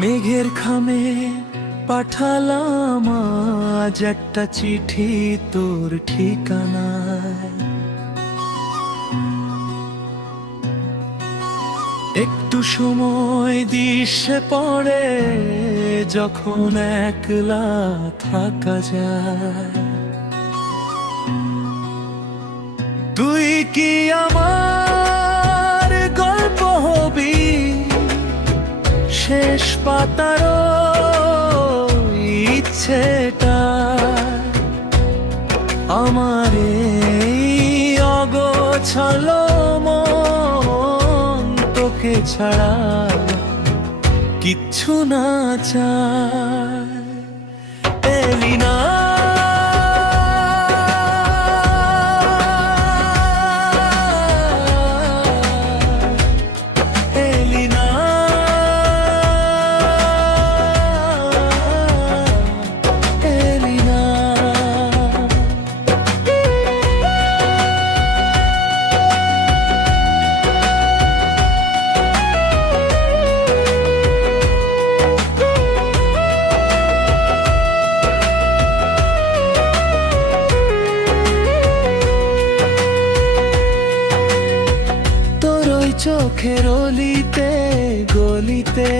মেঘের খামে পাঠালাম আজ একটা চিঠি তোর ঠিকানায়। একটু সময় দিশে পড়ে যখন একলা থাকা যায়। তুই কি আমার গল্প হবি শেষ পাতার ইচ্ছেটা, আমার এই অগোছালো মন তোকে ছাড়া কিচ্ছু না চায়। এলি না চোখের অলিতে গলিতে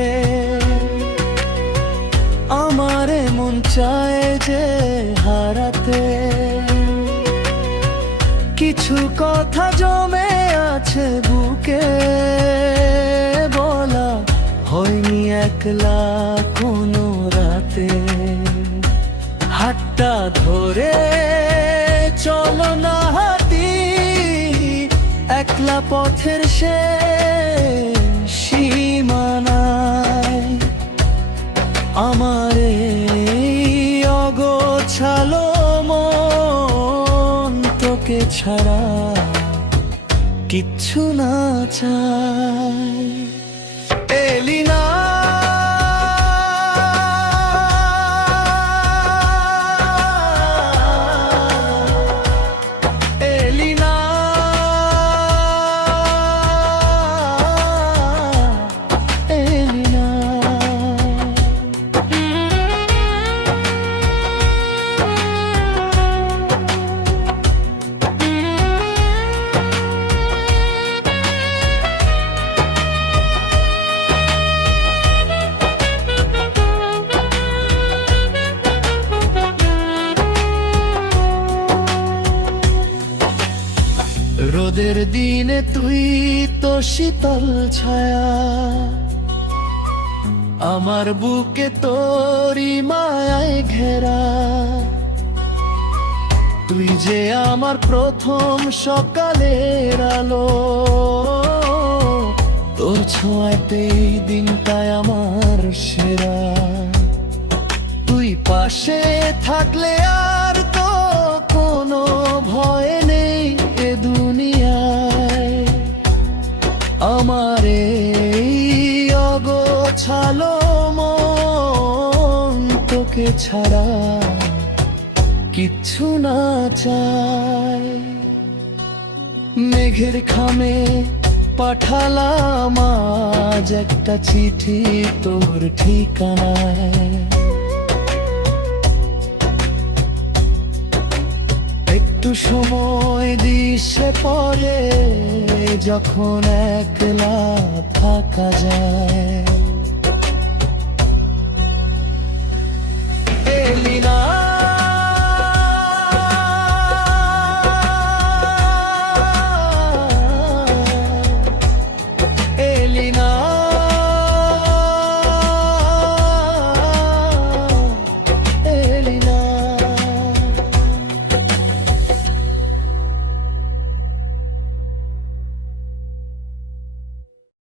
আমার মন চায় যে হারাতে। কিছু কথা জমে আছে বুকে, বলা হয়নি একলা কোনো রাতে। হাতটা ধরে চলো না হাঁটি একলা পথের সীমানায়। আমার অগোছালো মন তোকে ছাড়া কিচ্ছু না চায়। এলি না রোদের দিনে তুই তো শীতল ছায়া, আমার বুকে তোরি মায়ায় ঘেরা। তুই যে আমার প্রথম সকালের আলো, তোর ছোঁয়াতেই দিনটাই আমার সেরা। তুই পাশে থাকলে আর তো কোনো ভয় নেই এ দুনিয়ায়। আমার এই অগোছালো মন তোকে ছাড়া কিচ্ছু না চায়। মেঘের খামে পাঠালাম আজ একটা চিঠি তোর ঠিকানায়। একটু সময় দিশে পড়ে যখন একলা থাকা যায়।